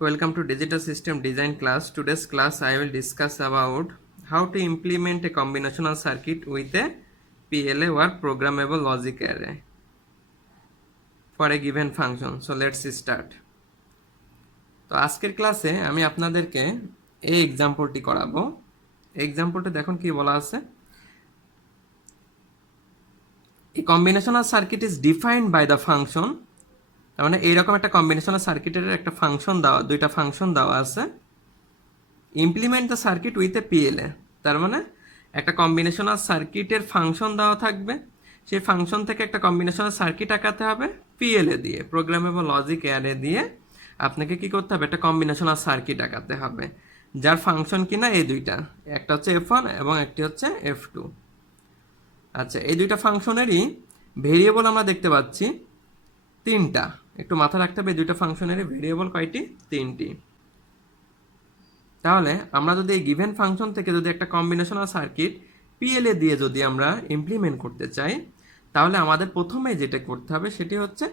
Welcome to Digital System Design class. Today's class I will discuss about how to implement a combinational circuit with a PLA or programmable logic array for a given function. So let's start. তো আজকের ক্লাসে আমি আপনাদেরকে এই এক্সাম্পলটি করাবো। এক্সাম্পলটা দেখুন কি বলা আছে। A combinational circuit is defined by the function, তার মানে এইরকম একটা কম্বিনেশনাল সার্কিটের একটা ফাংশন দেওয়া, দুইটা ফাংশন দেওয়া আছে। Implement the circuit with a PLA, তার মানে একটা কম্বিনেশনাল সার্কিটের ফাংশন দেওয়া থাকবে, সেই ফাংশন থেকে একটা কম্বিনেশনাল সার্কিট আঁকাতে হবে পিএলএ দিয়ে, প্রোগ্রামেবল লজিক অ্যারে দিয়ে আপনাকে কি করতে হবে, একটা কম্বিনেশনাল সার্কিট আঁকাতে হবে যার ফাংশন কিনা এই দুইটা, একটা হচ্ছে F1 এবং একটি হচ্ছে F2। আচ্ছা, এই দুইটা ফাংশনেরই ভেরিয়েবল আমরা দেখতে পাচ্ছি তিনটা। একটু মাথা রাখতে হবে, এই দুইটা ফাংশনেরই ভেরিয়েবল কয়টি? তিনটি। তাহলে আমরা যদি এই গিভেন ফাংশন থেকে যদি একটা কম্বিনেশনাল সার্কিট পিএলএ দিয়ে যদি আমরা ইমপ্লিমেন্ট করতে চাই, তাহলে আমাদের প্রথমে যেটা করতে হবে সেটি হচ্ছে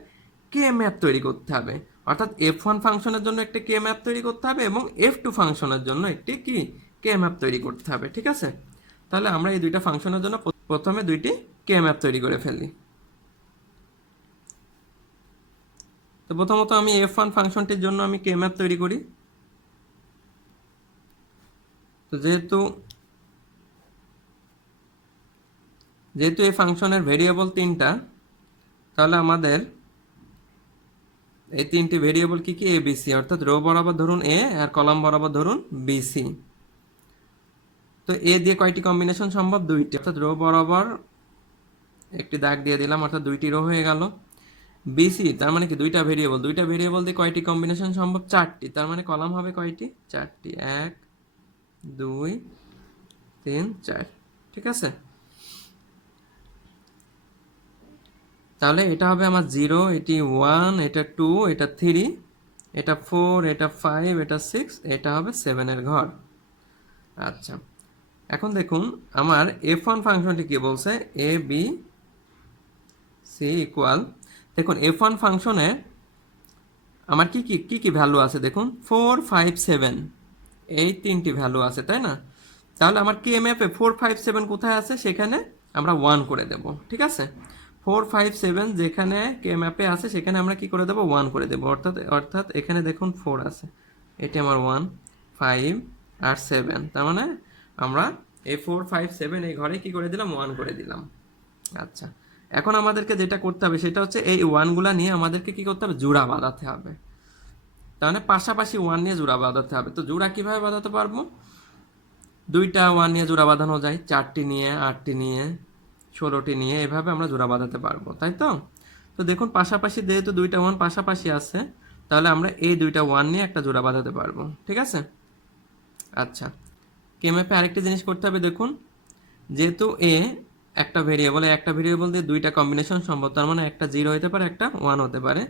কে ম্যাপ তৈরি করতে হবে। অর্থাৎ F1 ফাংশনের জন্য একটি কে ম্যাপ তৈরি করতে হবে এবং F2 ফাংশনের জন্য একটি কি কে ম্যাপ তৈরি করতে হবে। ঠিক আছে, তাহলে আমরা এই দুইটা ফাংশনের জন্য প্রথমে দুইটি কে ম্যাপ তৈরি করে ফেলি। তো প্রথমত আমি F1 ফাংশনটির জন্য আমি কে ম্যাপ তৈরি করি। তো যেহেতু এই ফাংশনের ভেরিয়েবল তিনটা, তাহলে আমাদের এই তিনটি ভেরিয়েবল কি কি? ABC, অর্থাৎ রো বরাবর ধরুন A আর কলাম বরাবর ধরুন BC। তো A দিয়ে কয়টি কম্বিনেশন সম্ভব? দুইটি, অর্থাৎ রো বরাবর একটি দাগ দিয়ে দিলাম, অর্থাৎ দুইটি রো হয়ে গেল। BC তার মানে কি দুইটা ভেরিয়েবল দিয়ে কয়টি কম্বিনেশন সম্ভব? চারটি, তার মানে কলাম হবে কয়টি? চারটি, 1 2 3 4। ঠিক আছে, তাহলে এটা হবে আমার 0, এটি 1, এটা 2, এটা 3, এটা 4, এটা 5, এটা 6, এটা হবে 7 এর ঘর। আচ্ছা, এখন দেখুন আমার F1 ফাংশনটি কি বলছে, এ বি সি ইকুয়াল, দেখুন F1 ফাংশনে আমার কি কি কি কি ভ্যালু আছে দেখুন, 4 5 7, এই তিনটি ভ্যালু আছে, তাই না? তাহলে আমার কে ম্যাপে 4 5 7 কোথায় আছে, সেখানে আমরা 1 করে দেব। ঠিক আছে, 4 5 7 যেখানে কে ম্যাপে আছে সেখানে আমরা কি করে দেব? 1 করে দেব। অর্থাৎ এখানে দেখুন 4 আছে, এটি আমার 1 5 আর 7, তার মানে আমরা এই 4 5 7 এই ঘরে কি করে দিলাম? 1 করে দিলাম। আচ্ছা, এখন আমাদেরকে যেটা করতে হবে সেটা হচ্ছে এই ওয়ানগুলা নিয়ে আমাদেরকে কি করতে হবে? জোড়া বাঁধাতে হবে। তার মানে পাশাপাশি ওয়ান নিয়ে জোড়া বাঁধাতে হবে। তো জোড়া কিভাবে বাঁধাতে পারবো? দুইটা ওয়ান নিয়ে জোড়া বাঁধানো যায়, 4টি নিয়ে, 8টি নিয়ে, 16টি নিয়ে, এভাবে আমরা জোড়া বাঁধাতে পারবো, তাই তো? তো দেখুন পাশাপাশি যেহেতু দুইটা ওয়ান পাশাপাশি আছে, তাহলে আমরা এই দুইটা ওয়ান নিয়ে একটা জোড়া বাঁধাতে পারবো। ঠিক আছে, আচ্ছা, কে ম্যাপে আরেকটি জিনিস করতে হবে। দেখুন যেহেতু একটা ভেরিয়েবল দিয়ে দুইটা কম্বিনেশন সম্ভব, তার মানে একটা 0 হতে পারে, একটা 1 হতে পারে।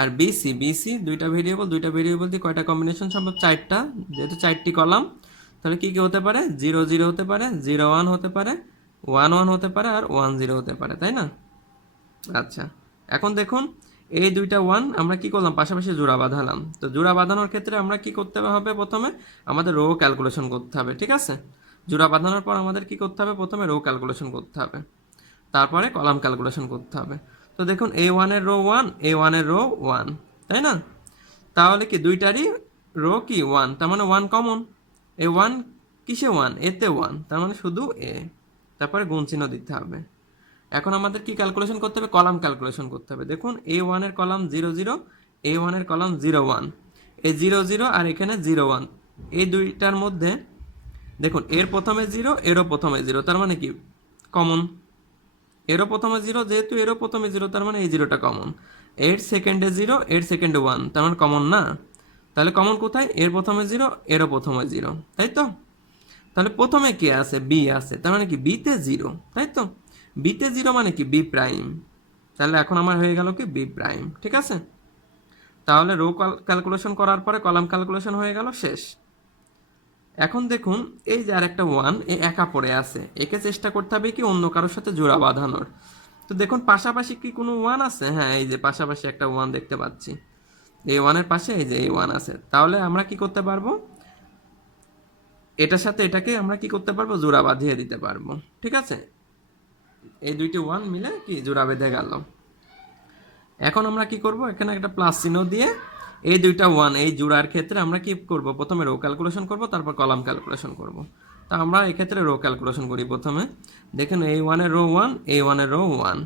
আর বিসি দুইটা ভেরিয়েবল দিয়ে কয়টা কম্বিনেশন সম্ভব? 4টা, যেহেতু 4টি কলাম, তাহলে কি কি হতে পারে? 0 0 হতে পারে, 0 1 হতে পারে, 1 1 হতে পারে, আর 1 0 হতে পারে, তাই না? আচ্ছা, এখন দেখুন এই দুইটা ওয়ান আমরা কি করলাম? পাশাপাশি জোড়া বাঁধালাম। তো জোড়া বাঁধানোর ক্ষেত্রে আমরা কি করতে হবে? প্রথমে আমাদের রো ক্যালকুলেশন করতে হবে। ঠিক আছে, জোড়া বাঁধানোর পর আমাদের কি করতে হবে? প্রথমে রো ক্যালকুলেশন করতে হবে, তারপরে কলাম ক্যালকুলেশন করতে হবে। তো দেখুন A1 এর রো 1, A1 এর রো 1, তাই না? তাহলে কি দুইটারই রো কি 1, তার মানে 1 কমন। A1 কিসে 1? এতে 1, তার মানে শুধু A, তারপরে গুণ চিহ্ন দিতে হবে। এখন আমাদের কি ক্যালকুলেশন করতে হবে? কলাম ক্যালকুলেশন করতে হবে। দেখুন A1 এর কলাম 0 0, A1 এর কলাম 0 1, এই 0 0 আর এখানে 0 1, এই দুইটার মধ্যে দেখুন এর প্রথমে 0, এরও প্রথমে 0, তার মানে কি কমন। এরও প্রথমে 0, যেহেতু এরও প্রথমে 0, তার মানে এই 0টা কমন। এর সেকেন্ডে 0, এর সেকেন্ডে 1, তার মানে কমন না? তাহলে কমন কোথায়? এর প্রথমে 0, এরও প্রথমে 0, তাই তো? তাহলে প্রথমে কে আছে? বি আছে, তার মানে কি বিতে 0, তাই তো? বিতে 0 মানে কি বি প্রাইম, তাহলে এখন আমার হয়ে গেল কি বি প্রাইম। ঠিক আছে, তাহলে রো ক্যালকুলেশন করার পরে কলাম ক্যালকুলেশন হয়ে গেল, শেষ। এখন দেখুন এই যে আর একটা ওয়ান একা পড়ে আছে, একে চেষ্টা করতে হবে কি অন্য কারোর সাথে জোড়া বাঁধানোর। তো দেখুন পাশাপাশি কি কোনো ওয়ান আছে? হ্যাঁ, এই যে পাশাপাশি একটা ওয়ান দেখতে পাচ্ছি, এ ওয়ানের পাশে এই যে এ ওয়ান আছে, তাহলে আমরা কি করতে পারবো, এটার সাথে এটাকে আমরা কি করতে পারবো, জোড়া বাঁধিয়ে দিতে পারবো। ঠিক আছে, এই দুইটি ওয়ান মিলে কি জোড়া বেঁধে গেল। এখন আমরা কি করব, এখানে একটা প্লাস চিহ্ন দিয়ে এই দুইটা ওয়ান এই জোড়ার ক্ষেত্রে আমরা কি করব, প্রথমে রো ক্যালকুলেশন করব, তারপর কলাম ক্যালকুলেশন করব। তা আমরা এক্ষেত্রে রো ক্যালকুলেশন করি প্রথমে। দেখেন এই ওয়ানের রো ওয়ান, এই ওয়ানের রো ওয়ান,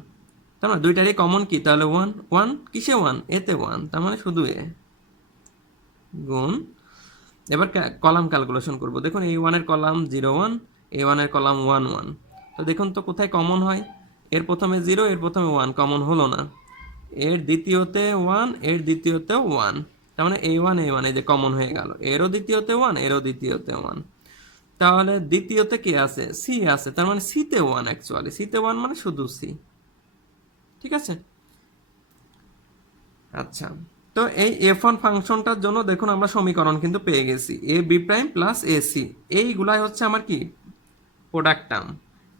তার মানে দুইটারই কমন কি, তাহলে ওয়ান ওয়ান কিসে ওয়ান, এতে ওয়ান, তার মানে শুধু এ গুণ। এবার কলাম ক্যালকুলেশন করব। দেখুন এই ওয়ানের কলাম 0 1, এই ওয়ানের কলাম 1 1। তো দেখুন তো কোথায় কমন হয়, এর প্রথমে 0 এর প্রথমে 1 কমন হলো না, এর দ্বিতীয়তে 1 এর দ্বিতীয়তেও 1, তার মানে এই ওয়ান এই ওয়ান এই যে কমন হয়ে গেল, এরও দ্বিতীয়তে 1 এরও দ্বিতীয়তে 1। তাহলে দ্বিতীয়তে কি আছে, সি আছে, তার মানে সিতে 1, অ্যাকচুয়ালি সিতে 1 মানে শুধু সি। ঠিক আছে, আচ্ছা। তো এই এফ ওয়ান ফাংশনটার জন্য দেখুন আমরা সমীকরণ কিন্তু পেয়ে গেছি, A B prime plus A C, এইগুলাই হচ্ছে আমার কি প্রোডাক্ট টার্ম,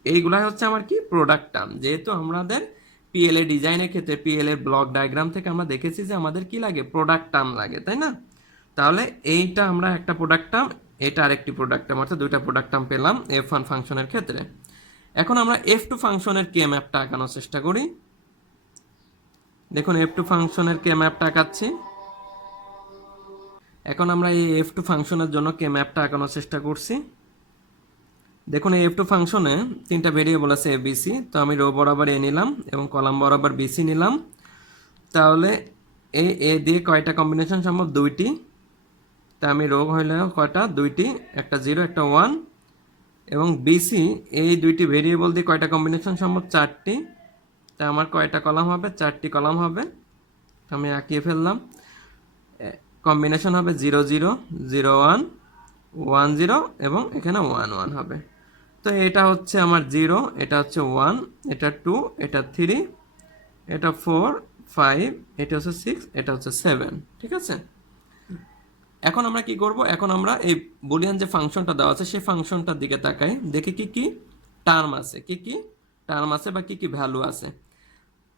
এইগুলাই হচ্ছে আমার কি প্রোডাক্ট টার্ম। যেহেতু আমাদের পিএলএ ডিজাইনের ক্ষেত্রে পিএলএ ব্লক ডায়াগ্রাম থেকে আমরা দেখেছি যে আমাদের কি লাগে, প্রোডাক্ট টার্ম লাগে, তাই না? তাহলে এইটা আমরা একটা প্রোডাক্ট টার্ম, এটা আরেকটি প্রোডাক্ট টার্ম, অর্থাৎ দুইটা প্রোডাক্ট টার্ম পেলাম এফ ওয়ান ফাংশনের ক্ষেত্রে। এখন আমরা এফ টু ফাংশনের কে ম্যাপটা আঁকানোর চেষ্টা করি। দেখুন এফ টু ফাংশনের কে ম্যাপটা আঁকাচ্ছি। এখন আমরা এই এফ টু ফাংশনের জন্য কে ম্যাপটা আঁকানোর চেষ্টা করছি। দেখুন এই এফ টু ফাংশনে তিনটা ভেরিয়েবল আছে এ বিসি, তো আমি রো বরাবর এ নিলাম এবং কলাম বরাবর বিসি নিলাম। তাহলে এই এ দিয়ে কয়টা কম্বিনেশন সম্ভব, দুইটি। তা আমি রো হইলে কয়টা, দুইটি, একটা 0 একটা 1। এবং বিসি এই দুইটি ভেরিয়েবল দিয়ে কয়টা কম্বিনেশন সম্ভব, 4টি। তা আমার কয়টা কলাম হবে, 4টি কলাম হবে। আমি আঁকিয়ে ফেললাম, কম্বিনেশন হবে 0 0 0 1 1 0 এবং এখানে 1 1 হবে। তো এটা হচ্ছে আমার 0, এটা হচ্ছে 1, এটা 2, এটা 3, এটা 4 5, এটা হচ্ছে 6, এটা হচ্ছে 7। ঠিক আছে, এখন আমরা কি করব, এখন আমরা এই বুলিয়ান যে ফাংশনটা দেওয়া আছে সেই ফাংশনটার দিকে তাকাই, দেখি কি কি টার্ম আছে, কি কি টার্ম আছে বা কি কি ভ্যালু আছে।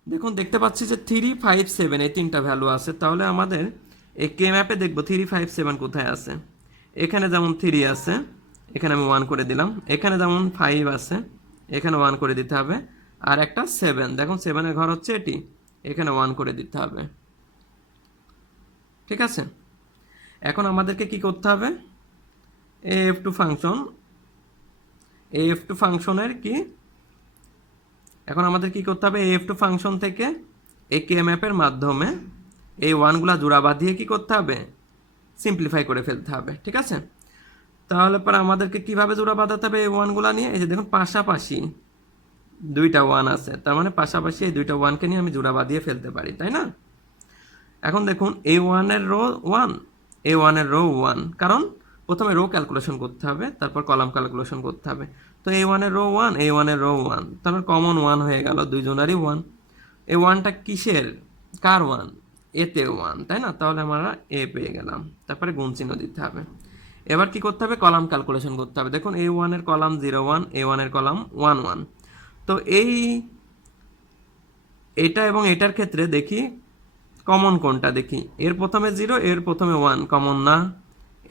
দেখুন দেখতে পাচ্ছি যে 3 5 7 এই তিনটা ভ্যালু আছে। তাহলে আমাদের এই কে ম্যাপে দেখবো 3 5 7 কোথায় আছে। এখানে যেমন 3 আছে, এখানে আমি 1 করে দিলাম। এখানে যেমন 5 আছে, এখানে 1 করে দিতে হবে। আর একটা 7, দেখুন 7-এর ঘর হচ্ছে এটি, এখানে 1 করে দিতে হবে। ঠিক আছে, এখন আমাদেরকে কি করতে হবে, F two function, F two ফাংশনের কি, এখন আমাদের কি করতে হবে, এফ টু ফাংশন থেকে এই কে ম্যাপের মাধ্যমে এই ওয়ানগুলা জোড়া বাঁধিয়ে কি করতে হবে, সিম্পলিফাই করে ফেলতে হবে। ঠিক আছে, তাহলে পরে আমাদেরকে কিভাবে জোড়া বাঁধাতে হবে এই ওয়ানগুলা নিয়ে, এই যে দেখুন পাশাপাশি দুইটা ওয়ান আছে, তার মানে পাশাপাশি এই দুইটা ওয়ানকে নিয়ে আমি জোড়া বাঁধিয়ে ফেলতে পারি, তাই না? এখন দেখুন এ ওয়ানের রো 1, এ ওয়ানের রো 1, কারণ প্রথমে রো ক্যালকুলেশন করতে হবে, তারপর কলাম ক্যালকুলেশন করতে হবে। তো এ ওয়ানের রো 1, এ ওয়ানের রো 1, তারপর কমন 1 হয়ে গেল, দুইজনারই 1। এই 1টা কিসের, কার 1, এতে 1, তাই না? তাহলে আমরা এ পেয়ে গেলাম, তারপরে গুণ চিহ্ন দিতে হবে। এবার কি করতে হবে, কলাম ক্যালকুলেশন করতে হবে। দেখুন এ ওয়ানের কলাম 0 1, এ ওয়ানের কলাম 1 1। তো এটা এবং এটার ক্ষেত্রে দেখি কমন কোনটা, দেখি এর প্রথমে 0 এর প্রথমে 1 কমন না,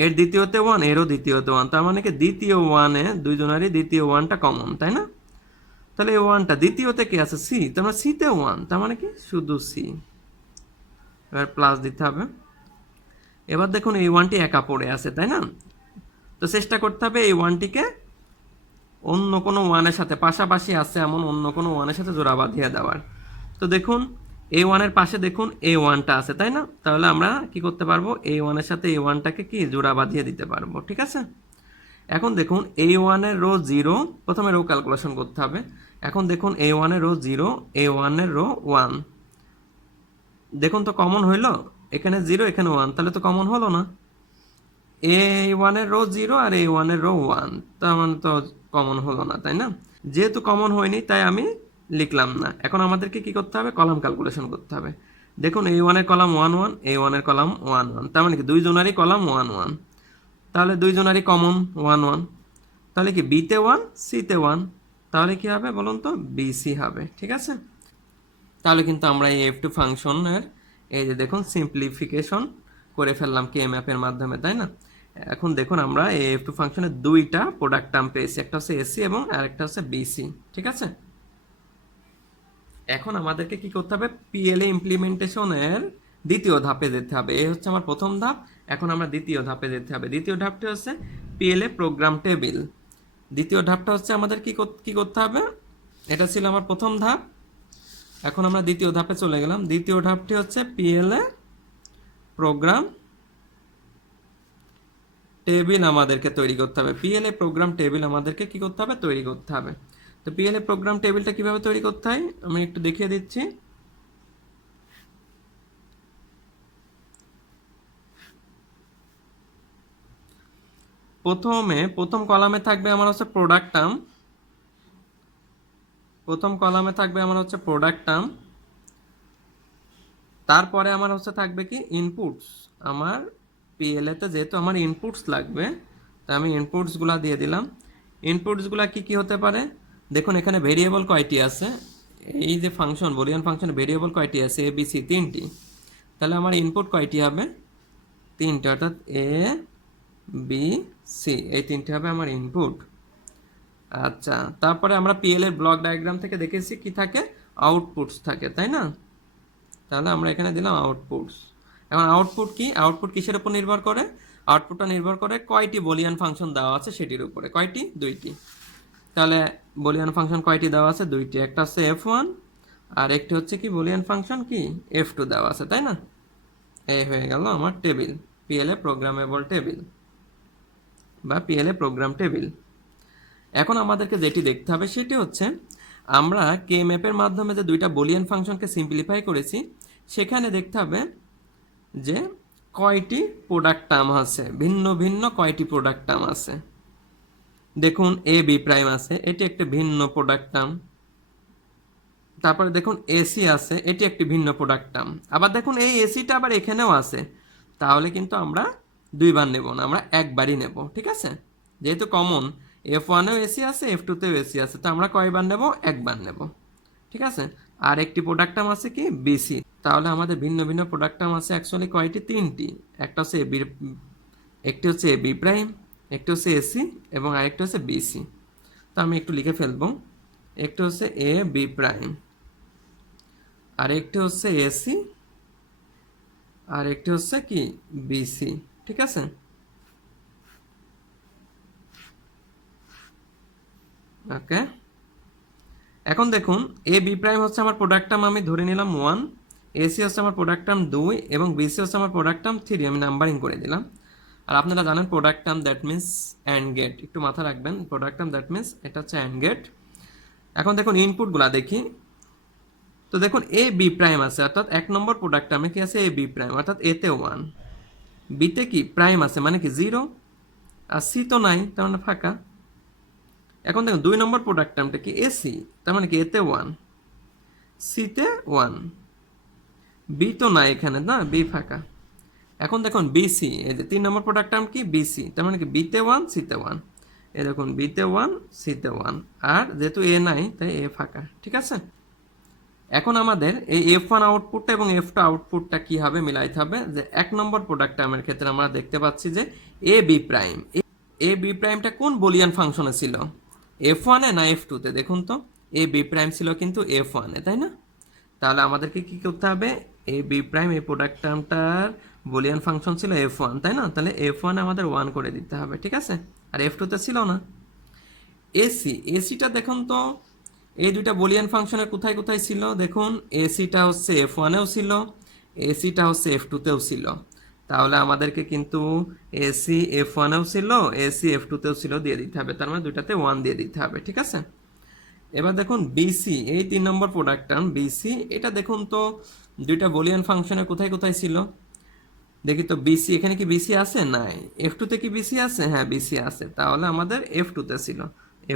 এর দ্বিতীয়তে 1 এরও দ্বিতীয়তে 1, তার মানে কি দ্বিতীয় 1-এ দুইজনেরই দ্বিতীয় 1টা কমন, তাই না? তাহলে এই 1টা দ্বিতীয়তে কি আছে, সি, তার মানে সিতে 1, তার মানে কি শুধু সি। এবার প্লাস দিতে হবে। এবার দেখুন এই 1টি একা পড়ে আছে, তাই না? তো চেষ্টা করতে হবে এই 1টিকে অন্য কোনো 1-এর সাথে, পাশাপাশি আছে এমন অন্য কোনো 1-এর সাথে জোড়া বাঁধিয়ে দেওয়ার। তো দেখুন এ ওয়ানের পাশে দেখুন এ ওয়ানটা আছে, তাই না? তাহলে আমরা কি করতে পারবো, এ ওয়ানের সাথে এ ওয়ানটাকে কি জোড়া বাঁধিয়ে দিতে পারবো। ঠিক আছে, এখন দেখুন এ ওয়ানের রো 0, প্রথমে রো ক্যালকুলেশন করতে হবে। এখন দেখুন এ ওয়ানের রো 0, এ ওয়ানের রো 1, দেখুন তো কমন হইলো, এখানে 0 এখানে 1, তাহলে তো কমন হলো না। এ ওয়ানের রো 0 আর এ ওয়ানের রো 1, তার মানে তো কমন হলো না, তাই না? যেহেতু কমন হয়নি তাই আমি লিখলাম না। এখন আমাদেরকে কি করতে হবে, কলাম ক্যালকুলেশন করতে হবে। দেখুন এই ওয়ানের কলাম 1 1, এই ওয়ানের কলাম 1 1, তার মানে কি দুইজনারই কলাম 1 1, তাহলে দুইজনারই কমন 1 1, তাহলে কি বিতে 1 সিতে 1, তাহলে কি হবে বলুন তো, বিসি হবে। ঠিক আছে, তাহলে কিন্তু আমরা এই এফ টু ফাংশনের এই যে দেখুন সিম্পলিফিকেশন করে ফেললাম কে ম্যাপের মাধ্যমে, তাই না? এখন দেখুন আমরা এই এফ টু ফাংশনের দুইটা প্রোডাক্ট টার্ম পেয়েছি, একটা হচ্ছে এসি এবং আরেকটা হচ্ছে বিসি, ঠিক আছে? এখন আমাদেরকে কি করতে হবে, পিএলএ ইমপ্লিমেন্টেশনের দ্বিতীয় ধাপে যেতে হবে। এই হচ্ছে আমার প্রথম ধাপ, এখন আমরা দ্বিতীয় ধাপে যেতে হবে। দ্বিতীয় ধাপটি হচ্ছে পিএলএ প্রোগ্রাম টেবিল। দ্বিতীয় ধাপটা হচ্ছে আমাদের কি করতে হবে, এটা ছিল আমার প্রথম ধাপ। এখন আমরা দ্বিতীয় ধাপে চলে গেলাম। দ্বিতীয় ধাপটি হচ্ছে পিএলএ প্রোগ্রাম টেবিল আমাদেরকে তৈরি করতে হবে। পিএলএ প্রোগ্রাম টেবিল আমাদেরকে কি করতে হবে, তৈরি করতে হবে। তো পিএলএ প্রোগ্রাম টেবিলটা কিভাবে তৈরি করতে হয় আমি একটু দেখিয়ে দিচ্ছি। প্রথম কলামে থাকবে আমার হচ্ছে প্রোডাক্ট টার্ম। প্রথম কলামে থাকবে আমার হচ্ছে প্রোডাক্ট টার্ম। তারপরে আমার হচ্ছে থাকবে কি ইনপুটস। আমার পিএলএতে যেহেতু আমার ইনপুটস লাগবে, তাই আমি ইনপুটসগুলো দিয়ে দিলাম। ইনপুটসগুলো কি কি হতে পারে, দেখুন এখানে ভেরিয়েবল কয়টি আছে। এই যে ফাংশন, বুলিয়ান ফাংশন, ভেরিয়েবল কয়টি আছে, এ বি সি, তিনটি। তাহলে আমার ইনপুট কয়টি হবে, তিনটে, অর্থাৎ এ বি সি, এই তিনটে হবে আমার ইনপুট। আচ্ছা, তারপরে আমরা পিএল এর ব্লক ডায়াগ্রাম থেকে দেখেছি কি থাকে, আউটপুটস থাকে, তাই না? তাহলে আমরা এখানে দিলাম আউটপুটস। এখন আউটপুট কি, আউটপুট কিসের উপর নির্ভর করে, আউটপুটটা নির্ভর করে কয়টি বুলিয়ান ফাংশন দেওয়া আছে সেটির উপরে। কয়টি, দুইটি। তাহলে বুলিয়ান ফাংশন কয়টি দেওয়া আছে, দুইটি। একটা হচ্ছে F1 আর একটি হচ্ছে কি বুলিয়ান ফাংশন কি F2 দেওয়া আছে, তাই না? এই হয়ে গেল আমার টেবিল, পিএলএ প্রোগ্রামেবল টেবিল বা পিএলএ প্রোগ্রাম টেবিল। এখন আমাদেরকে যেটি দেখতে হবে সেটি হচ্ছে আমরা কে ম্যাপের মাধ্যমে যে দুইটা বুলিয়ান ফাংশনকে সিম্পলিফাই করেছি, সেখানে দেখতে হবে যে কয়টি প্রোডাক্ট টার্ম আছে, ভিন্ন ভিন্ন কয়টি প্রোডাক্ট টার্ম আছে। দেখুন এ বি প্রাইম আছে, এটি একটি ভিন্ন প্রোডাক্ট টার্ম। তারপরে দেখুন এসি আছে, এটি একটি ভিন্ন প্রোডাক্ট টার্ম। আবার দেখুন এই এসিটা আবার এখানেও আছে, তাহলে কিন্তু আমরা দুইবার নেব না, আমরা একবারই নেব, ঠিক আছে? যেহেতু কমন, F1-এও এসি আছে, F2-তেও এসি আছে, তো আমরা কয়বার নেব, একবার নেব, ঠিক আছে? আর একটি প্রোডাক্ট টার্ম আছে কি বিসি। তাহলে আমাদের ভিন্ন ভিন্ন প্রোডাক্ট টার্ম আছে অ্যাকচুয়ালি কয়টি, তিনটি। একটা হচ্ছে এবি, একটি হচ্ছে এবি প্রাইম, একটি হচ্ছে এসি এবং আরেকটি হচ্ছে বিসি। তো আমি একটু লিখে ফেলবো, একটি হচ্ছে এ বি প্রাইম, আর একটি হচ্ছে এসি, আর একটি হচ্ছে কি বিসি, ঠিক আছে? ওকে, এখন দেখুন এ বি প্রাইম হচ্ছে আমার প্রোডাক্ট টার্ম, আমি ধরে নিলাম 1, এসি হচ্ছে আমার প্রোডাক্ট টার্ম 2 এবং বিসি হচ্ছে আমার প্রোডাক্ট টার্ম 3, আমি নাম্বারিং করে দিলাম। আর আপনারা জানেন product term that means and get, একটু মাথা রাখবেন, প্রোডাক্ট টার্ম দ্যাট মিন্স এটা হচ্ছে অ্যান্ড গেট। এখন দেখুন ইনপুটগুলা দেখি। তো দেখুন এ বি প্রাইম আছে, অর্থাৎ এক নম্বর প্রোডাক্ট টার্মে কি আছে, এ বি প্রাইম, অর্থাৎ এতে 1, বিতে কি প্রাইম আছে মানে কি 0, আর সি তো নাই, তার মানে ফাঁকা। এখন দেখুন 2 নম্বর প্রোডাক্ট টার্মটা কি এসি, তার মানে কি এতে 1, সিতে 1, বি তো নাই এখানে, না, বি ফাঁকা। এখন দেখুন বিসি, এই যে 3 নম্বর প্রোডাক্ট টার্ম কি বিসি, তার মানে কি বিতে 1, সিতে 1, এই দেখুন বিতে 1, সিতে 1, আর যেহেতু এ নাই তাই এ ফাঁকা, ঠিক আছে? এখন আমাদের এই F1 আউটপুটটা এবং F2 আউটপুটটা কি হবে, মিলাইতে হবে। যে এক নম্বর প্রোডাক্ট টার্মের ক্ষেত্রে আমরা দেখতে পাচ্ছি যে এ বি প্রাইম, এ বি প্রাইমটা কোন বুলিয়ান ফাংশনে ছিল, F1-এ না F2-তে? দেখুন তো এ বি প্রাইম ছিল কিন্তু F1-এ, তাই না? তাহলে আমাদেরকে কি করতে হবে, এ বি প্রাইম এই প্রোডাক্ট টার্মটার বুলিয়ান ফাংশন ছিল F1, তাই না? তাহলে F1-এ আমাদের 1 করে দিতে হবে, ঠিক আছে? আর F2-তে ছিল না। এসি, এসিটা দেখুন তো এই দুইটা বুলিয়ান ফাংশনের কোথায় কোথায় ছিল, দেখুন এসিটা হচ্ছে F1-এও ছিল, এসিটা হচ্ছে F2-তেও ছিল। তাহলে আমাদেরকে কিন্তু এসি F1-এও ছিল, এসি F2-তেও ছিল দিয়ে দিতে হবে, তার মানে দুইটাতে 1 দিয়ে দিতে হবে, ঠিক আছে? এবার দেখুন বিসি, এই 3 নম্বর প্রোডাক্ট টার্ম বিসি, এটা দেখুন তো দুইটা বুলিয়ান ফাংশনের কোথায় কোথায় ছিল, দেখি তো বিসি, এখানে কি বিসি আছে, নাই। F2-তে কি বিসি আছে, হ্যাঁ বিসি আছে, তাহলে আমাদের F2-তে ছিল,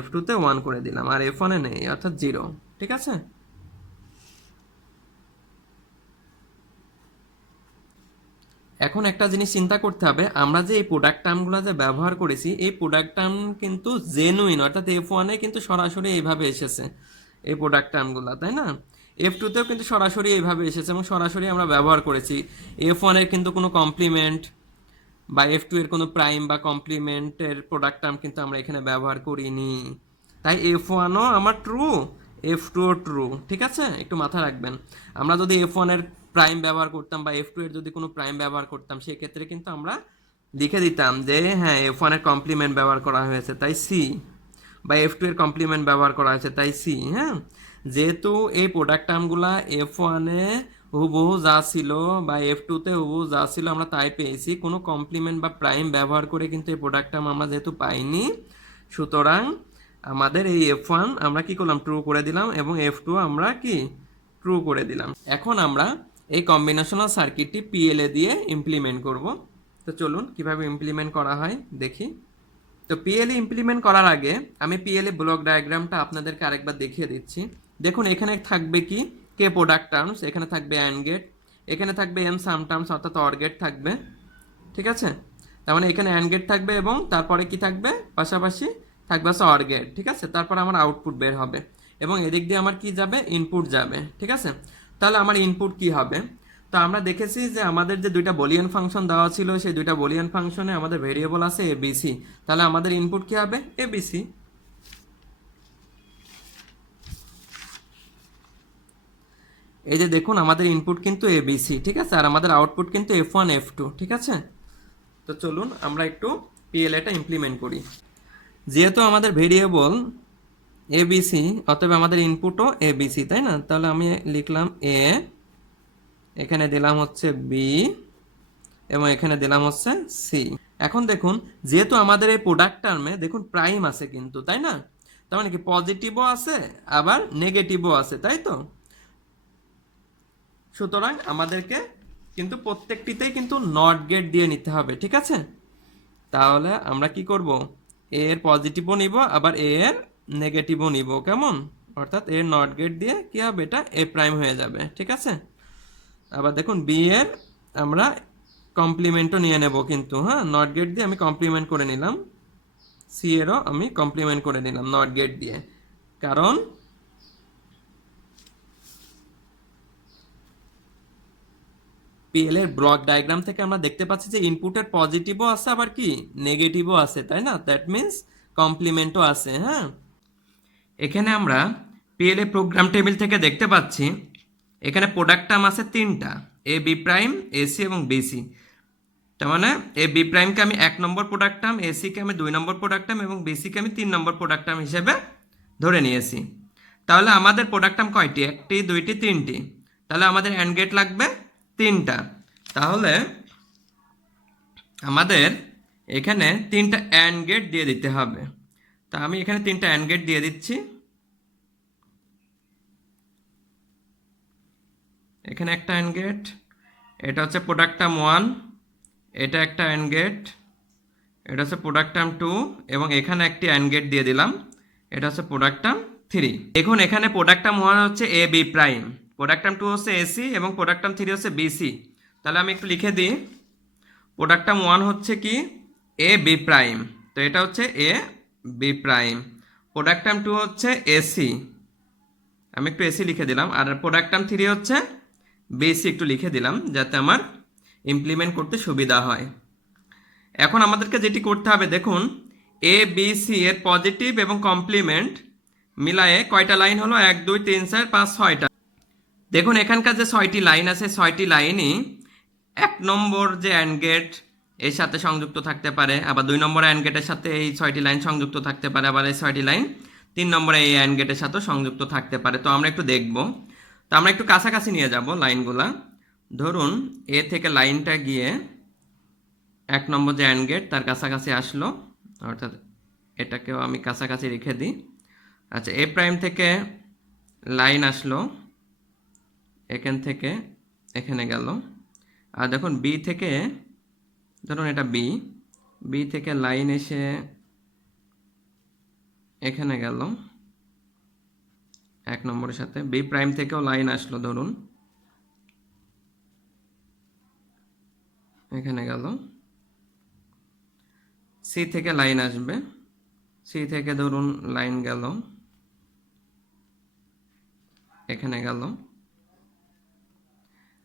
F2-তে 1 করে দিলাম, আর F1-এ নেই, অর্থাৎ 0, ঠিক আছে? এখন একটা জিনিস চিন্তা করতে হবে, আমরা যে এই প্রোডাক্ট টার্মগুলো যে ব্যবহার করেছি, এই প্রোডাক্ট টার্ম কিন্তু জেনুইন, অর্থাৎ F1-এ কিন্তু সরাসরি এইভাবে এসেছে এই প্রোডাক্ট টার্মগুলো, তাই না? এফ টুতেও কিন্তু সরাসরি এইভাবে এসেছে এবং সরাসরি আমরা ব্যবহার করেছি। এফ ওয়ানের কিন্তু কোনো কমপ্লিমেন্ট বা এফ টু এর কোনো প্রাইম বা কমপ্লিমেন্টের প্রোডাক্ট টার্ম কিন্তু আমরা এখানে ব্যবহার করিনি। তাই এফ ওয়ানও আমার ট্রু, এফ টুও ট্রু। ঠিক আছে, একটু মাথায় রাখবেন। আমরা যদি এফ ওয়ানের প্রাইম ব্যবহার করতাম বা এফ টু এর যদি কোনো প্রাইম ব্যবহার করতাম, সেক্ষেত্রে কিন্তু আমরা লিখে দিতাম যে হ্যাঁ এফ ওয়ানের কমপ্লিমেন্ট ব্যবহার করা হয়েছে তাই সি, বা এফ টু এর কমপ্লিমেন্ট ব্যবহার করা হয়েছে তাই সি। হ্যাঁ, যেহেতু এই প্রোডাক্ট টার্মগুলা এফ ওয়ানে হুবহু যা ছিল বা এফ টুতে হুবহু যা ছিল আমরা তাই পেয়েছি, কোনো কমপ্লিমেন্ট বা প্রাইম ব্যবহার করে কিন্তু এই প্রোডাক্ট টার্ম আমরা যেহেতু পাইনি, সুতরাং আমাদের এই এফ ওয়ান আমরা কি করলাম, ট্রু করে দিলাম, এবং এফ টু আমরা কি ট্রু করে দিলাম। এখন আমরা এই কম্বিনেশনাল সার্কিটটি পিএলএ দিয়ে ইমপ্লিমেন্ট করব। তো চলুন কিভাবে ইমপ্লিমেন্ট করা হয় দেখি। তো পিএলই ইমপ্লিমেন্ট করার আগে আমি পিএলই ব্লক ডায়াগ্রামটা আপনাদেরকে আরেকবার দেখিয়ে দিচ্ছি। দেখুন এখানে থাকবে কি, কে প্রোডাক্ট টার্মস, এখানে থাকবে অ্যান্ড গেট, এখানে থাকবে এম সাম টার্মস অর্থাৎ অর গেট থাকবে। ঠিক আছে, তার মানে এখানে অ্যান্ড গেট থাকবে এবং তারপরে কি থাকবে, পাশাপাশি থাকবে হচ্ছে অর গেট। ঠিক আছে, তারপর আমার আউটপুট বের হবে এবং এদিক দিয়ে আমার কি যাবে, ইনপুট যাবে। ঠিক আছে, তাহলে আমার ইনপুট কি হবে? তো আমরা দেখেছি যে আমাদের যে দুইটা বুলিয়ান ফাংশন দেওয়া ছিল, সেই দুইটা বুলিয়ান ফাংশনে আমাদের ভেরিয়েবল আছে এবিসি। তাহলে আমাদের ইনপুট কি হবে, এবিসি। এই যে দেখুন আমাদের ইনপুট কিন্তু এবিসি। ঠিক আছে, আর আমাদের আউটপুট কিন্তু এফ ওয়ান এফ টু। ঠিক আছে, তো চলুন আমরা একটু পিএলএটা ইমপ্লিমেন্ট করি। যেহেতু আমাদের ভেরিয়েবল এবিসি, অতএব আমাদের ইনপুটও এবিসি, তাই না? তাহলে আমি লিখলাম এ, এখানে দিলাম হচ্ছে বি, এবং এখানে দিলাম হচ্ছে সি। এখন দেখুন যেহেতু আমাদের এই প্রোডাক্ট টার্মে দেখুন প্রাইম আছে কিন্তু, তাই না? তার মানে কি পজিটিভও আছে আবার নেগেটিভও আছে, তাই তো? সুতরাং আমাদেরকে কিন্তু প্রত্যেকটিতেই কিন্তু নট গেট দিয়ে নিতে হবে। ঠিক আছে, তাহলে আমরা কি করব, এ এর পজিটিভও নিব আবার এ এর নেগেটিভও নিব, কেমন? অর্থাৎ এর নট গেট দিয়ে কি হবে, এটা এ প্রাইম হয়ে যাবে। ঠিক আছে, আবার দেখুন বি এর আমরা কমপ্লিমেন্টও নিয়ে নেব কিন্তু, হ্যাঁ, নট গেট দিয়ে আমি কমপ্লিমেন্ট করে নিলাম, সি এরও আমি কমপ্লিমেন্ট করে নিলাম নট গেট দিয়ে। কারণ পিএল এর ব্লক ডায়াগ্রাম থেকে আমরা দেখতে পাচ্ছি যে ইনপুটের পজিটিভও আছে আবার কি নেগেটিভও আছে, তাই না? দ্যাট মিন্স কমপ্লিমেন্টও আছে। হ্যাঁ, এখানে আমরা পিএলএ প্রোগ্রাম টেবিল থেকে দেখতে পাচ্ছি এখানে প্রোডাক্ট টার্ম আছে তিনটা, এ বি প্রাইম, এসি এবং বিসি। তার মানে এ বি প্রাইমকে আমি 1 নম্বর প্রোডাক্ট টার্ম, এসিকে আমি 2 নম্বর প্রোডাক্ট টার্ম এবং বিসিকে আমি 3 নম্বর প্রোডাক্ট টার্ম হিসেবে ধরে নিয়েছি। তাহলে আমাদের প্রোডাক্ট টার্ম কয়টি, একটি, দুইটি, তিনটি। তাহলে আমাদের অ্যান্ড গেট লাগবে তিনটা। তাহলে আমাদের এখানে তিনটা অ্যান্ড গেট দিয়ে দিতে হবে। তা আমি এখানে তিনটা অ্যান্ড গেট দিয়ে দিচ্ছি। এখানে একটা অ্যান্ড গেট, এটা হচ্ছে প্রোডাক্ট টার্ম 1, এটা একটা অ্যান্ড গেট, এটা হচ্ছে প্রোডাক্ট টার্ম 2, এবং এখানে একটি অ্যান্ড গেট দিয়ে দিলাম, এটা হচ্ছে প্রোডাক্ট টার্ম 3। দেখুন এখানে প্রোডাক্ট টার্ম 1 হচ্ছে এ বি প্রাইম, প্রোডাক্ট টার্ম 2 হচ্ছে এসি এবং প্রোডাক্ট টার্ম 3 হচ্ছে বিসি। তাহলে আমি একটু লিখে দিই, প্রোডাক্ট টার্ম 1 হচ্ছে কি, এ বি প্রাইম, তো এটা হচ্ছে এ বি প্রাইম। প্রোডাক্ট টার্ম 2 হচ্ছে এসি, আমি একটু এসি লিখে দিলাম, আর প্রোডাক্ট টার্ম 3 হচ্ছে বিসি, একটু লিখে দিলাম যাতে আমার ইমপ্লিমেন্ট করতে সুবিধা হয়। এখন আমাদেরকে যেটি করতে হবে, দেখুন এ বি সি এর পজিটিভ এবং কমপ্লিমেন্ট মিলায়ে কয়টা লাইন হলো, 1 2 3 4 5 6টা। দেখুন এখানকার যে 6টি লাইন আছে, 6টি লাইনই 1 নম্বর যে অ্যান্ড গেট এর সাথে সংযুক্ত থাকতে পারে, আবার 2 নম্বর অ্যান্ড গেটের সাথে এই 6টি লাইন সংযুক্ত থাকতে পারে, আবার এই 6টি লাইন 3 নম্বরে এই অ্যান্ড গেটের সাথেও সংযুক্ত থাকতে পারে। তো আমরা একটু দেখব। তো আমরা একটু কাছাকাছি নিয়ে যাব লাইনগুলা। ধরুন এ থেকে লাইনটা গিয়ে 1 নম্বর যে অ্যান্ড গেট তার কাছাকাছি আসলো, অর্থাৎ এটাকেও আমি কাছাকাছি রেখে দিই। আচ্ছা, এ প্রাইম থেকে লাইন আসলো, এখান থেকে এখানে গেল। আর দেখুন বি থেকে, ধরুন এটা বি, বি থেকে লাইন এসে এখানে গেল 1 নম্বরের সাথে। বি প্রাইম থেকেও লাইন আসলো, ধরুন এখানে গেল। সি থেকে লাইন আসবে, সি থেকে ধরুন লাইন গেল এখানে গেল।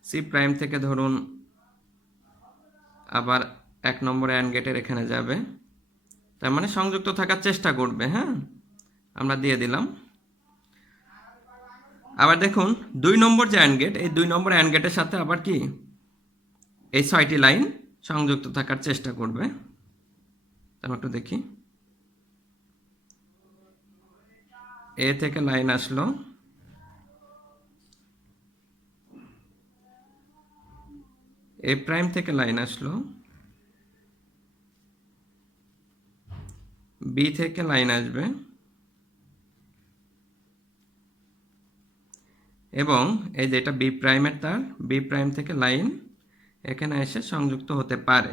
সি প্রাইম থেকে ধরুন আবার 1 নম্বর অ্যান্ড গেটের এখানে যাবে, তার মানে সংযুক্ত থাকার চেষ্টা করবে। হ্যাঁ, আমরা দিয়ে দিলাম। আবার দেখুন 2 নম্বর যে অ্যান্ড গেট, এই 2 নম্বর অ্যান্ড গেটের সাথে আবার কি এই 6টি লাইন সংযুক্ত থাকার চেষ্টা করবে। আমরা একটু দেখি, এ থেকে লাইন আসলো, এ প্রাইম থেকে লাইন আসলো, বি থেকে লাইন আসবে, এবং এই যেটা বি প্রাইমের তার, বি প্রাইম থেকে লাইন এখানে এসে সংযুক্ত হতে পারে।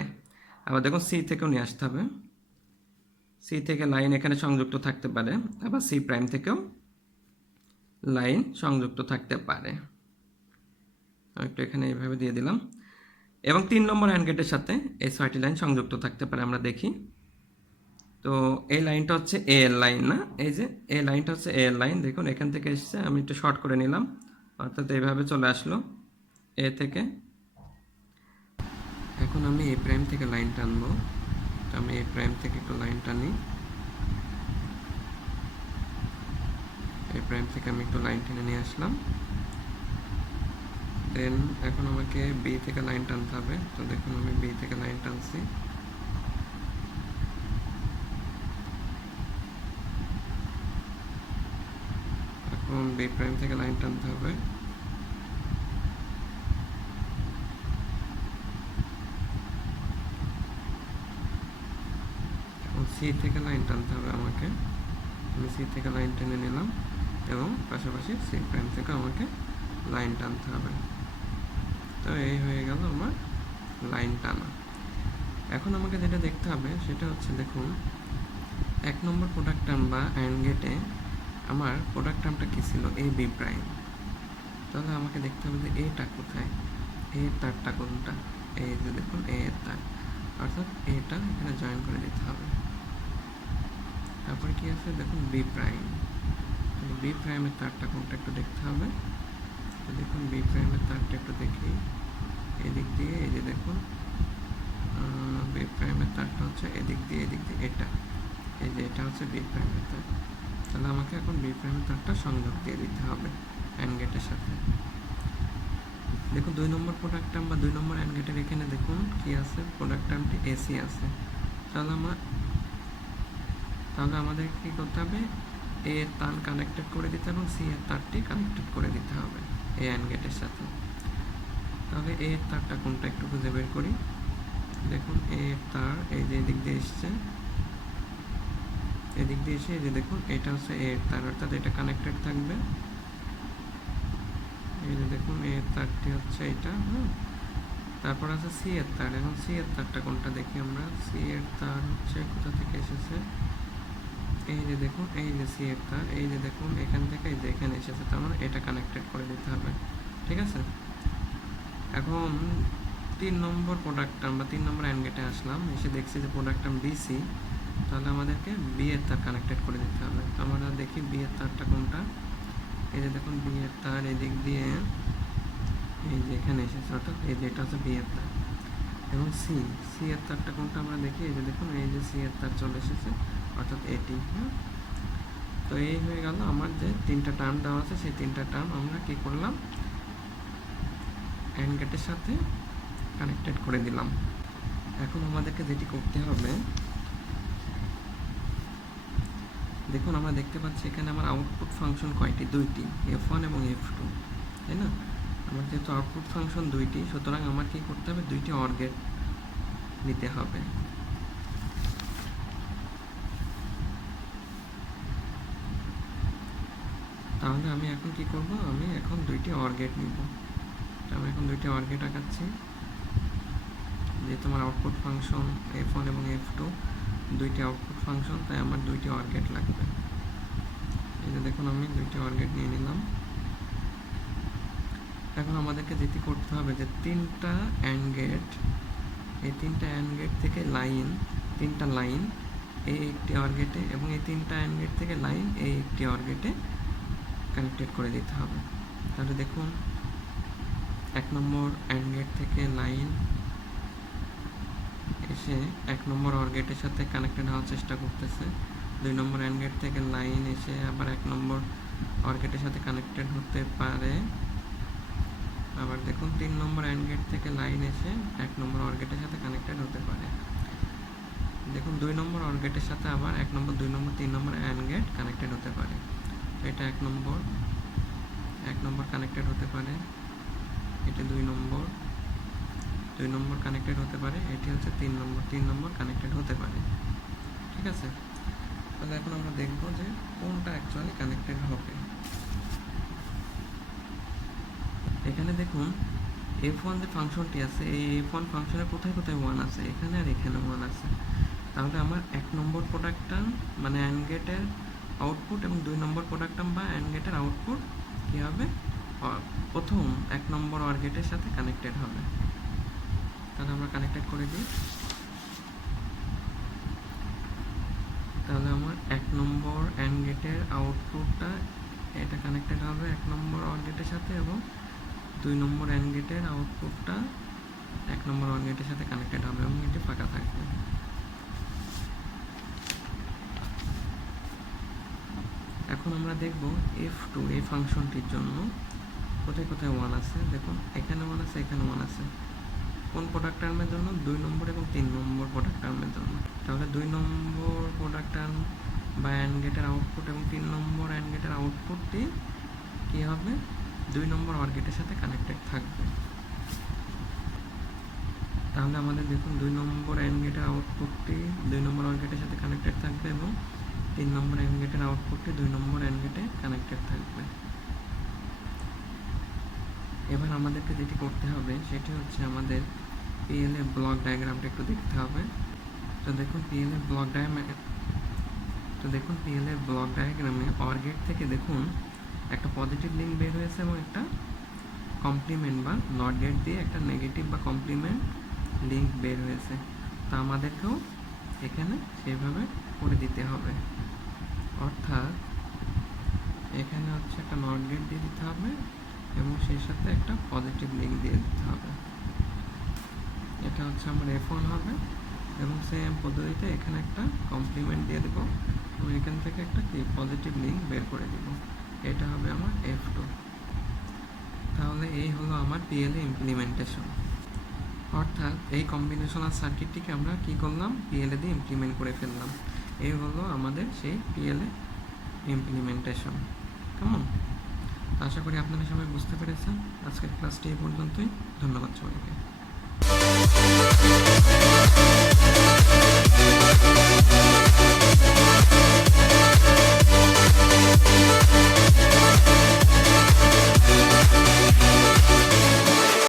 আবার দেখুন সি থেকেও নিয়ে আসতে হবে, সি থেকে লাইন এখানে সংযুক্ত থাকতে পারে, আবার সি প্রাইম থেকেও লাইন সংযুক্ত থাকতে পারে। একটু এখানে এইভাবে দিয়ে দিলাম। এবং 3 নম্বর অ্যান্ড গেটের সাথে এই 6টি লাইন সংযুক্ত থাকতে পারে। আমরা দেখি, তো এই লাইনটা হচ্ছে এ এর লাইন না, এই যে এই লাইনটা হচ্ছে এ এর লাইন। দেখুন এখান থেকে এসেছে, আমি একটু শর্ট করে নিলাম, অর্থাৎ এইভাবে চলে আসলো এ থেকে। এখন আমি এ প্রাইম থেকে লাইন টানবো, তো আমি এ প্রাইম থেকে একটু লাইন টানি, এ প্রাইম থেকে আমি একটু লাইন টেনে নিয়ে আসলাম। দেন এখন আমাকে বি থেকে লাইন টানতে হবে, তো দেখুন আমি বি থেকে লাইন টানছি। এখন বি প্রাইম থেকে লাইন টানতে হবে, এখন সি থেকে লাইন টানতে হবে আমাকে। আমি সি থেকে লাইন টেনে নিলাম, এবং পাশাপাশি সি প্রাইম থেকে আমাকে লাইন টানতে হবে। তো এই হয়ে গেল আমার লাইন টানা। এখন আমাকে যেটা দেখতে হবে সেটা হচ্ছে, দেখুন 1 নম্বর প্রোডাক্ট টার্ম বা অ্যান্ড গেটে আমার প্রোডাক্ট টার্মটা কী ছিল, এ বি প্রাইম। তাহলে আমাকে দেখতে হবে যে এটা কোথায়, এ তারটা কোনটা, এই যে দেখুন এ এর তার, অর্থাৎ এটা এখানে জয়েন করে দিতে হবে। তারপরে কি আছে দেখুন বি প্রাইম, বি প্রাইমের তারটা কোনটা একটু দেখতে হবে। তো দেখুন বি প্রাইমের তারটা একটু দেখি, এদিক দিয়ে এই যে দেখুন বি প্রাইমের তারটা হচ্ছে এদিক দিয়ে এটা, এই যে এটা হচ্ছে বি প্রাইমের তার। তাহলে আমাকে এখন বি প্রাইমের তারটা সংযোগ দিয়ে দিতে হবে অ্যান্ড গেটের সাথে। দেখুন 2 নম্বর প্রোডাক্ট টার্ম বা 2 নম্বর অ্যান্ড গেটের এখানে দেখুন কি আছে, প্রোডাক্ট টার্মটি এসি আছে। তাহলে আমাদের কি করতে হবে, এ এর তার কানেক্টেড করে দিতে হবে এবং সি এর তারটি কানেক্টেড করে দিতে হবে এ অ্যান্ড গেটের সাথে। তাহলে এ এর তারটা কোনটা একটু খুঁজে বের করি। দেখুন এ এর তার এই যে এদিক দিয়ে এসছে, এদিক দিয়ে এসে এই যে দেখুন এটা হচ্ছে এ এর তার, অর্থাৎ এটা কানেক্টেড থাকবে। এই যে দেখুন এ এর তারটি হচ্ছে এটা। তারপর আছে সি এর তার, এখন সি এর তারটা কোনটা দেখি আমরা। সি এর তার হচ্ছে কোথা থেকে এসেছে, এই যে দেখুন এই যে সি এর তার, এই যে দেখুন এখান থেকে এই যে এখানে এসেছে, তার মানে এটা কানেক্টেড করে দিতে হবে। ঠিক আছে, এখন 3 নম্বর প্রোডাক্ট টার্ম বা 3 নম্বর অ্যান্ড গেটে আসলাম, এসে দেখছি যে প্রোডাক্ট টার্ম বিসি, তাহলে আমাদেরকে বি এর তার কানেক্টেড করে দিতে হবে। তো আমরা দেখি বি এর তারটা কোনটা। এই যে দেখুন বি এর তার এদিক দিয়ে এই যে এখানে এসেছে, অর্থাৎ এই যে এটা হচ্ছে বি এর তার। এবং সি এর তারটা কোনটা আমরা দেখি, এই যে দেখুন এই যে সি এর তার চলে এসেছে, অর্থাৎ এটি। তো এই হয়ে গেল আমার যে 3টা টার্ম দেওয়া আছে, সেই 3টা টার্ম আমরা কি করলাম, অ্যান্ড গেটের সাথে কানেক্টেড করে দিলাম। এখন আমাদেরকে যেটি করতে হবে, দেখুন আমরা দেখতে পাচ্ছি এখানে আমার আউটপুট ফাংশন কয়টি, 2টি, f1 এবং f2, তাই না। আমার যেহেতু আউটপুট ফাংশন 2টি, সুতরাং আমার কি করতে হবে, 2টি অর গেট নিতে হবে। তাহলে আমি এখন কি করব, আমি এখন 2টি অর গেট নিব। আমি এখন 2টি অর গেট আঁকাচ্ছি, যেহেতু আমার আউটপুট ফাংশন f1 এবং f2 2টি আউটপুট ফাংশন, তাই আমার 2টি অর গেট লাগবে। এই যে দেখুন আমি 2টি অর গেট নিয়ে নিলাম। এখন আমাদেরকে যেটি করতে হবে যে 3টা অ্যান্ড গেট, এই 3টা অ্যান্ড গেট থেকে লাইন, 3টা লাইন এই একটি অর গেটে, এবং এই 3টা অ্যান্ড গেট থেকে লাইন এই একটি অর গেটে কানেক্টেড করে দিতে হবে। তাহলে দেখুন 1 নম্বর অ্যান্ড গেট থেকে লাইন এসে 1 নম্বর অর গেটের সাথে কানেক্টেড হওয়ার চেষ্টা করতেছে। 2 নম্বর অ্যান্ড গেট থেকে লাইন এসে আবার 1 নম্বর অর গেটের সাথে কানেক্টেড হতে পারে। আবার দেখুন 3 নম্বর অ্যান্ড গেট থেকে লাইন এসে 1 নম্বর অর গেটের সাথে কানেক্টেড হতে পারে। দেখুন 2 নম্বর অর গেটের সাথে আবার 1 নম্বর 2 নম্বর 3 নম্বর অ্যান্ড গেট কানেক্টেড হতে পারে। এটা 1 নম্বর কানেক্টেড হতে পারে, এটা 2 নম্বর কানেক্টেড হতে পারে, এটি হচ্ছে 3 নম্বর কানেক্টেড হতে পারে। ঠিক আছে, তাহলে এখন আমরা দেখব যে কোনটা অ্যাকচুয়ালি কানেক্টেড হবে। এখানে দেখুন f1 যে ফাংশনটি আছে, এই f1 ফাংশনের কোথায় কোথায় 1 আছে, এখানে আর এখানে 1 আছে। তাহলে আমার 1 নম্বর প্রোডাক্ট টার্ম মানে অ্যান্ড গেটের আউটপুট এবং 2 নম্বর প্রোডাক্ট টার্ম বা অ্যান্ড গেটের আউটপুট কী হবে, প্রথম 1 নম্বর অর গেটের সাথে কানেক্টেড হবে। তাহলে আমরা কানেক্টেড করে দিই। তাহলে আমার 1 নম্বর অ্যান্ড গেটের আউটপুটটা এটা কানেক্টেড হবে 1 নম্বর অর গেটের সাথে, এবং 2 নম্বর অ্যান্ড গেটের আউটপুটটা 1 নম্বর অর গেটের সাথে কানেক্টেড হবে এবং এটি ফাঁকা থাকবে। এখন আমরা দেখব f2 এই ফাংশনটির জন্য কোথায় কোথায় 1 আছে। দেখুন এখানে 1 আছে, এখানে 1 আছে। কোন প্রোডাক্ট টার্মের জন্য? 2 নম্বর এবং 3 নম্বর প্রোডাক্ট টার্মের জন্য। তাহলে 2 নম্বর প্রোডাক্ট টার্ম বা অ্যান্ড গেটের আউটপুট এবং 3 নম্বর অ্যান্ড গেটের আউটপুটটি কী হবে, 2 নম্বর অর গেটের সাথে কানেক্টেড থাকবে। তাহলে আমাদের দেখুন 2 নম্বর অ্যান্ড গেটের আউটপুটটি 2 নম্বর অর গেটের সাথে কানেক্টেড থাকবে এবং 3 নম্বর অ্যান্ড গেটের আউটপুটটি 2 নম্বর অ্যান্ড গেটে কানেক্টেড থাকবে। এবার আমাদেরকে যেটি করতে হবে সেটি হচ্ছে আমাদের পিএলএ ব্লক ডায়াগ্রামটা একটু দেখতে হবে। তো দেখুন পিএলএ ব্লক ডায়াগ্রামে অর গেট থেকে দেখুন একটা পজিটিভ লিঙ্ক বের হয়েছে এবং একটা কমপ্লিমেন্ট বা নট গেট দিয়ে একটা নেগেটিভ বা কমপ্লিমেন্ট লিঙ্ক বের হয়েছে। তা আমাদেরকেও এখানে সেইভাবে করে দিতে হবে। অর্থাৎ এখানে হচ্ছে একটা নট গেট দিয়ে দিতে হবে এবং সেই সাথে একটা পজিটিভ লিঙ্ক দিয়ে দিতে হবে। এটা হচ্ছে আমার f1 হবে এবং সেম পদ্ধতিতে এখানে একটা কমপ্লিমেন্ট দিয়ে দেবো এবং এখান থেকে একটা কি পজিটিভ লিঙ্ক বের করে দেব। এটা হবে আমার f2। তাহলে এই হলো আমার পিএলএ ইমপ্লিমেন্টেশন। অর্থাৎ এই কম্বিনেশনাল সার্কিটটিকে আমরা কি করলাম, পিএলএ দিয়ে ইমপ্লিমেন্ট করে ফেললাম। এই হলো আমাদের সেই পিএলএ ইমপ্লিমেন্টেশন। কেমন? আশা করি আপনারা সবাই বুঝতে পেরেছেন। আজকের ক্লাসটি এই পর্যন্তই। ধন্যবাদ সবাইকে।